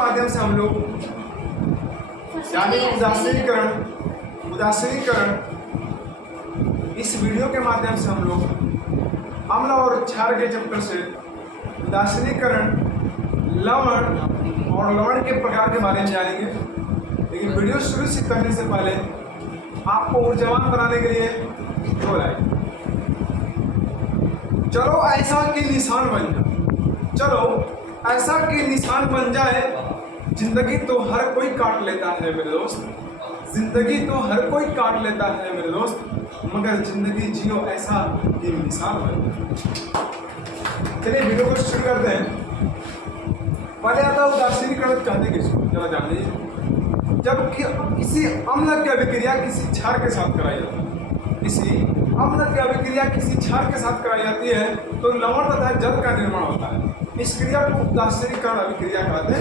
माध्यम से हम लोग यानी उदासीनीकरण इस वीडियो के माध्यम से हम लोग अम्ल और क्षार के चैप्टर से उदासीनीकरण, लवण और लवण के प्रकार के बारे में जानेंगे। लेकिन वीडियो शुरू से करने से पहले आपको ऊर्जावान बनाने के लिए दो लाइक। चलो ऐसा कि निशान बन जाए, चलो ऐसा कि निशान बन जाए। जिंदगी तो हर कोई काट लेता है मेरे दोस्त, जिंदगी तो हर कोई काट लेता है मेरे दोस्त, मगर जिंदगी जियो ऐसा कि निशान बन जाए। चलिए वीडियो को शुरू करते हैं। पहले आता है उदासीनीकरण कहते किसको, जरा जान लीजिए। जब किसी अम्ल की अभिक्रिया किसी क्षार के साथ कराई जाती है, किसी अम्ल की अभिक्रिया किसी क्षार के साथ कराई जाती है तो लवण तथा जल का निर्माण होता है। इस क्रिया को उदासीनीकरण अभिक्रिया कहते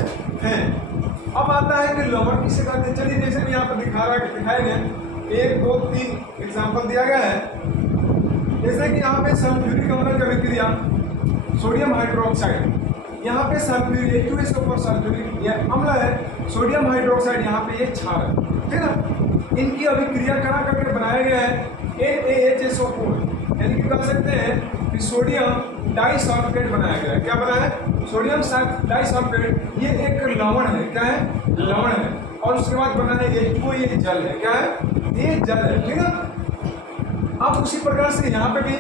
हैं। अब आता है कि लवण किसे कहते हैं। चलिए जैसे भी यहाँ पर दिखाए गए 1, 2, 3 एग्जाम्पल दिया गया है। जैसे कि यहाँ पे सल्फ्यूरिक अम्ल की अभिक्रिया सोडियम हाइड्रोक्साइड, यहाँ पे सल्फ्यूरिक H2S के ऊपर सल्फ्यूरिक ये अम्ल है, सोडियम हाइड्रोक्साइड यहाँ पे ये क्षार है, ठीक है। इनकी अभिक्रिया करा करके बनाया गया है NaHSO4, यानी कि कह सकते हैं कि सोडियम डाइसल्फेट बनाया गया है। क्या बना है? Sodium disulphate. ये एक लवण है। क्या है? लवण है। और उसके बाद बना है H2O, ये जल है। क्या है? ये जल है, ठीक है। अब उसी प्रकार से यहाँ पे भी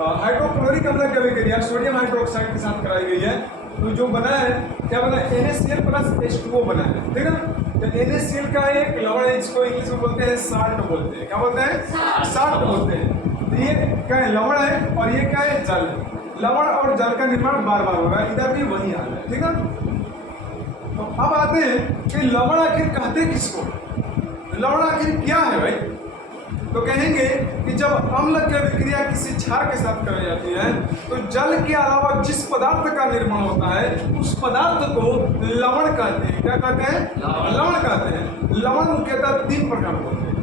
हाइड्रोक्लोरिक अम्ल की अभिक्रिया सोडियम हाइड्रोक्साइड के साथ कराई गई है। तो जो बना है, क्या बना है? NaCl प्लस H2O बना है, ठीक है। तो NaCl का एक लवण है, इसको इंग्लिश में बोलते हैं साल्ट बोलते हैं। क्या बोलते हैं? साल्ट बोलते हैं। तो ये क्या है? लवण है और ये क्या है? जल है। लवण और जल का निर्माण बार बार हो रहा है, इधर भी वही हाल है, ठीक है। तो अब आते हैं कि लवण आखिर कहते किसको? लवण आखिर क्या है भाई? तो कहेंगे कि जब अम्ल की अभिक्रिया किसी क्षार के साथ कराई जाती है तो जल के अलावा जिस पदार्थ का निर्माण होता है उस पदार्थ को लवण कहते हैं। क्या कहते हैं? लवण कहते हैं। लवण मुख्यतः 3 प्रकार के होते हैं।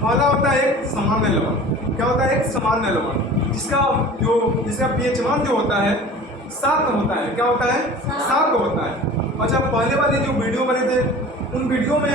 पहला होता है एक सामान्य लवण। क्या होता है? एक सामान्य लवण जिसका pH मान जो होता है 7 होता है। क्या होता है? 7 होता है। अच्छा, पहले वाले जो वीडियो बने थे उन वीडियो में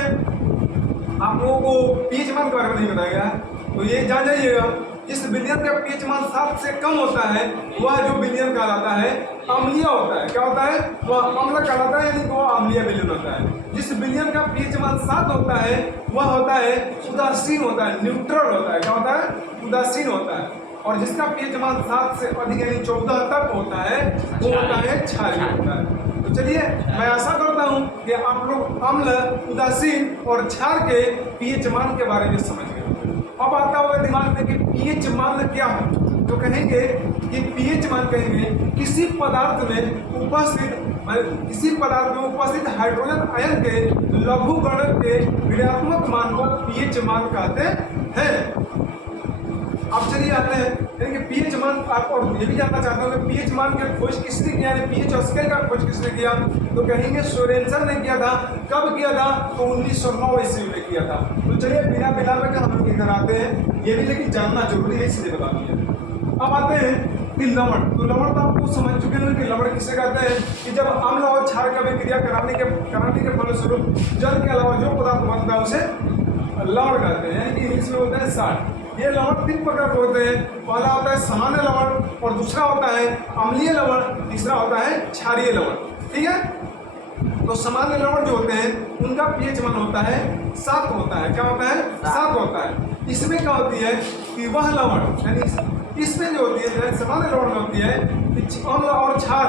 आप लोगों को pH मान के बारे में नहीं बताया गया है, तो ये जान जाइएगा। जिस विलयन का pH मान 7 से कम होता है वह जो विलयन कहलाता है अम्लीय होता है। क्या होता है? वह अम्ल कहलाता है, यानी कि वह अम्लीय विलयन होता है। जिस विलयन का pH मान 7 होता है वह होता है उदासीन होता है, न्यूट्रल होता है। क्या होता है? उदासीन होता है। और जिसका pH मान 7 से अधिक यानी 14 तक होता है वो होता है क्षारीय होता है। तो चलिए मैं आशा करता हूं कि आप लोग अम्ल, उदासीन और क्षार के pH मान के बारे में समझ गए। अब आता होगा दिमाग में कि pH मान क्या है। तो कहेंगे कि pH मान कहेंगे किसी पदार्थ में उपस्थित हाइड्रोजन आयन के लघुगणक के ऋणात्मक मान को pH मान कहते हैं। अब चलिए आते हैं कि pH मान, आप और ये भी जानना चाहते हो कि pH मान की खोज किसने किया है, pH स्केल का खोज किसने किया? तो कहेंगे सोरेनसन ने किया था। कब किया था? तो 1909 ईस्वी में किया था। तो चलिए बिना बिलावे का हम लोग इधर आते हैं, ये भी लेकिन जानना जरूरी है, इसलिए बता दिया। अब आते हैं कि लवण। तो लवण तो आपको समझ चुके हैं कि लवण किसे कहते हैं कि जब अम्ल और क्षार की अभिक्रिया कराने के फलस्वरूप जल के अलावा जो पदार्थ बनता है उसे लवण कहते हैं, यानी कि इंग्लिश में होता है साल्ट। ये लवण 3 प्रकार के होते हैं। पहला होता है सामान्य लवण और दूसरा होता है अम्लीय लवण, तीसरा होता है क्षारीय लवण, ठीक है। तो सामान्य लवण जो होते हैं उनका pH मान होता है 7 होता है। क्या होता है? 7 होता है। इसमें क्या होती है कि वह लवण, यानी इसमें जो होती है सामान्य लवण में होती है कि अम्ल और क्षार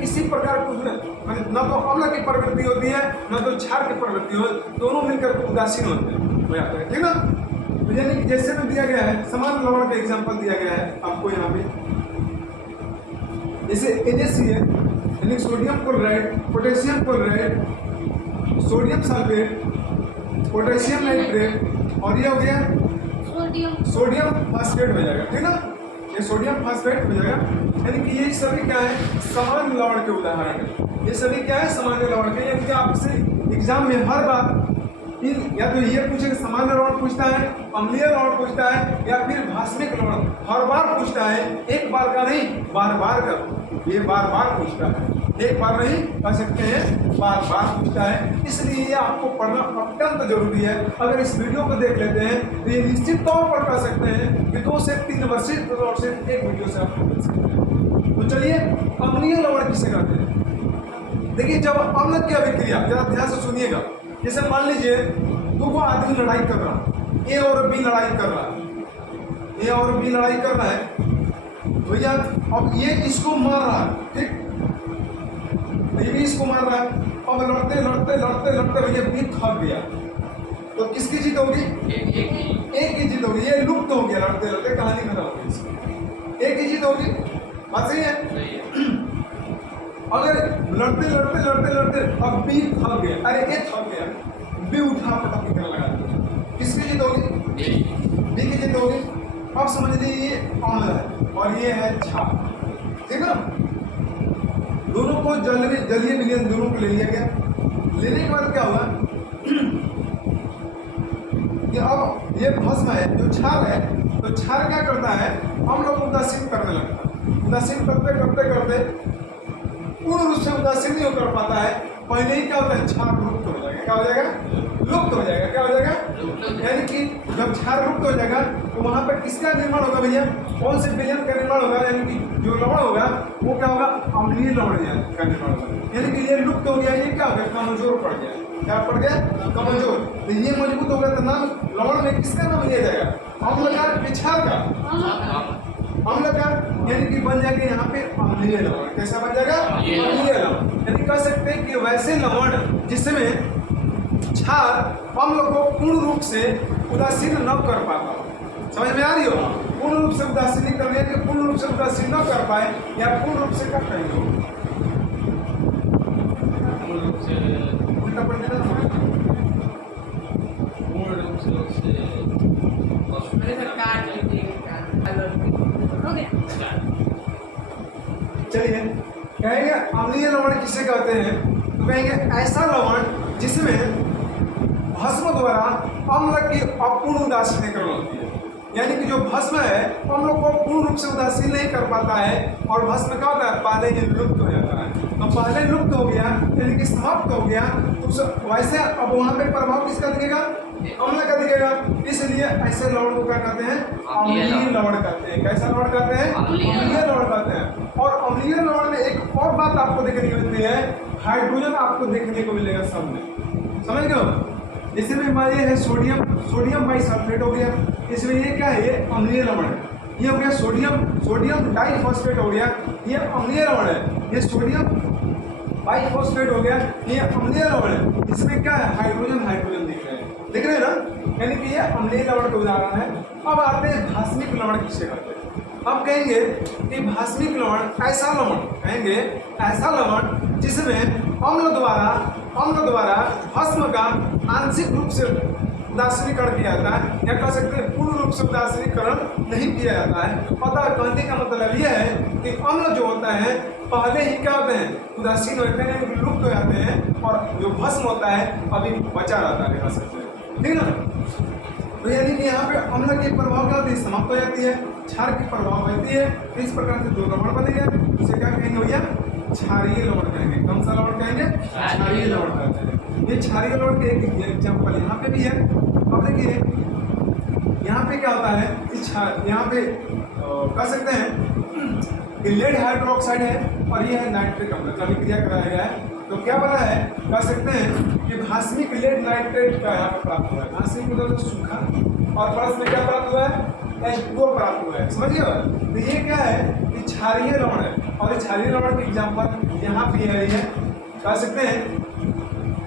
किसी प्रकार को न तो अम्ल की प्रवृत्ति होती है न तो क्षार की प्रवृत्ति होती है, दोनों मिलकर उदासीन होते हैं, ठीक है। तो यानी कि जैसे में दिया गया है समान लवण का एग्जांपल दिया गया है आपको यहाँ पे, जैसे NaCl यानी sodium chloride, potassium chloride, sodium sulphate, potassium nitrate और ये हो गया सोडियम फास्फेट हो जाएगा, ठीक है। ये सोडियम फास्फेट हो जाएगा, यानी कि ये सभी क्या है? सामान्य लवण के उदाहरण है। ये सभी क्या है? सामान्य लवण के। यानी कि आपसे एग्जाम में हर बार या तो ये पूछे कि सामान्य लवण पूछता है, अम्लीय लवण पूछता है या फिर भास्मिक लवण, हर बार पूछता है। एक बार का नहीं, बार बार का, ये बार बार पूछता है। एक बार नहीं कह सकते हैं, बार बार पूछता है। इसलिए ये आपको पढ़ना अत्यंत जरूरी है। अगर इस वीडियो को देख लेते हैं तो ये निश्चित तौर पर कह सकते हैं कि 2 से 3 नंबर सिर्फ एक वीडियो से आपको मिल सकते हैं। तो चलिए अम्लीय लवण किसे कहते हैं। देखिए जब अम्ल की अभिक्रिया, जरा ध्यान से सुनिएगा। जैसे मान लीजिए 2 आदमी लड़ाई कर रहा है, ए और बी लड़ाई कर रहा है, ए और बी लड़ाई कर रहा है भैया। अब ये इसको मार रहा है, ठीक, ये भी इसको मार रहा है। अब लड़ते लड़ते लड़ते लड़ते भैया बी थक गया, तो किसकी जीत होगी? एक की जीत होगी। ये लुप्त हो गया, लड़ते लड़ते कहानी खत्म हो गई, एक की जीत होगी। बात सही है? अगर लड़ते लड़ते लड़ते लड़ते अब बी थक गया, अरे ए थक गया, बी उठा पटक के लगा दिया, किसकी जीत होगी? बी की जीत होगी। अब समझ लीजिए ये अम्ल है और ये है क्षार, ठीक है ना। दोनों को जलीय विलयन दोनों को ले लिया गया। लेने के बाद क्या हुआ कि अब ये भस्म है जो क्षार है, तो क्षार क्या करता है, हम लोग उदासीन करने लगता है। उदासीन करते करते करते पूर्ण रूप से उदासीन नहीं कर पाता है। पहले ही क्या होता है, क्षार लुप्त हो जाएगा। क्या हो जाएगा? लुप्त हो जाएगा। क्या हो जाएगा? यानी कि जब क्षार लुप्त हो जाएगा तो वहां पर किसका निर्माण होगा भैया? कौन से विलयन का निर्माण होगा? यानी कि जो लवण होगा वो क्या होगा? अम्लीय लवण का निर्माण होगा। यानी कि ये लुप्त हो गया, ये क्या हो गया? कमजोर पड़ गया। क्या पड़ गया? कमजोर। तो ये मजबूत हो गया तो नाम लवण में किसका नाम लिया जाएगा? अम्ल का, क्षार का? अम्ल का, यानी कि बन जाएगा यहाँ पे अम्लीय लवण। कैसा बन जाएगा? अम्लीय लवण। यानी कह सकते हैं कि वैसे लवण जिसमें क्षार अम्ल को पूर्ण रूप से उदासीन न कर पाता हो। समझ में आ रही हो? पूर्ण रूप से उदासीन करने के, पूर्ण रूप से उदासीन न कर पाए या पूर्ण रूप से क्या कहेंगे? उल्टा पड़ जाएगा ना, पूर्ण रूप से चलिए कहेंगे अम्लीय लवण किसे कहते हैं? तो कहेंगे ऐसा लवण जिसमें भस्म द्वारा अम्ल की अपूर्ण उदासीनीकरण होती है। यानी कि जो भस्म है अम्ल को पूर्ण रूप से उदासीन नहीं कर पाता है और भस्म क्या होता है? पहले ही लुप्त हो जाता है। तो पहले लुप्त हो गया यानी कि समाप्त हो गया, तो वैसे अब वहां पे प्रभाव किसका दिखेगा? अम्ल का दिखेगा। इसलिए ऐसे लवण को क्या कहते हैं? अम्लीय लवण कहते हैं। कैसा लवण कहते हैं? अम्लीय लवण कहते हैं। और अम्लीय लवण में एक और बात आपको देखने को मिलती है, हाइड्रोजन आपको देखने को मिलेगा सब में। समझ गए? जैसे में मान लीजिए है सोडियम बाइसल्फेट हो गया, इसमें ये क्या है? ये अम्लीय लवण है। ये हो गया सोडियम डाइफॉस्फेट हो गया, ये अम्लीय लवण है। ये सोडियम बाइफॉस्फेट हो गया, ये अम्लीय लवण है। इसमें क्या है? हाइड्रोजन दिख रहे हैं ना। यानी कि ये अम्लीय लवण का उदाहरण है। अब आते हैं भास्मिक लवण किसे कहते हैं। अब कहेंगे कि भास्मिक लवण ऐसा लवण, कहेंगे ऐसा लवण जिसमें अम्ल द्वारा भस्म का आंशिक रूप से उदासीनीकरण किया जाता है, या कह सकते हैं पूर्ण रूप से उदासीनीकरण नहीं किया जाता है। अतः कहने का मतलब यह है कि अम्ल जो होता है पहले ही क्या होते हैं? उदासीन होते हैं, लुप्त हो जाते हैं, और जो भस्म होता है अभी बचा रहता है, कह सकते हैं। ठीक है ना। तो यानी कि यहाँ पे अम्ल की प्रभाव क्या होती है? समाप्त हो जाती है। क्षार की प्रभाव होती है। तो इस प्रकार से 2 लवण बनेंगे। इसे क्या कहेंगे भैया? क्षारीय लवण कहेंगे। कौन सा लवण कहेंगे? क्षारीय लवण कहते हैं। ये क्षारीय लवण के एक एग्जाम्पल यहाँ पे भी है। अब देखिए यहाँ पे क्या होता है? यहाँ पे कह सकते हैं कि लेड हाइड्रोक्साइड है और ये है नाइट्रिक अम्ल का अभिक्रिया कराया गया है। तो क्या बना है? कह सकते हैं कि भास्मिक लेड नाइट्रेट का यहाँ पे प्राप्त हुआ है। भास्मिक मतलब सूखा, और प्लस में क्या प्राप्त हुआ है? H2O प्राप्त हुआ है। समझिए? तो ये क्या है? कि क्षारीय लवण है, और इस क्षारीय लवण के एग्जाम्पल यहाँ पे है। कह सकते हैं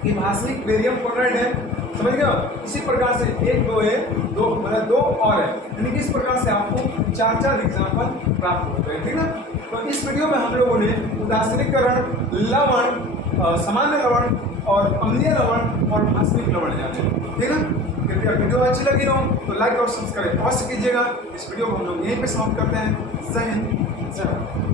कि भास्मिक बेरियम क्लोराइड है। समझ गए? इसी प्रकार से 1 2 है, 2 मतलब 2 और है, यानी कि इस प्रकार से आपको 4 एग्जाम्पल प्राप्त होते हैं। ठीक है। तो इस वीडियो में हम लोगों ने उदासीनीकरण, लवण, सामान्य लवण और अम्लीय लवण और भास्मिक लवण जाने। ठीक है। कृपया वीडियो अच्छी लगी हो तो लाइक और सब्सक्राइब अवश्य कीजिएगा। इस वीडियो को हम लोग यहीं पे समाप्त करते हैं। जय हिंद, जय भारत।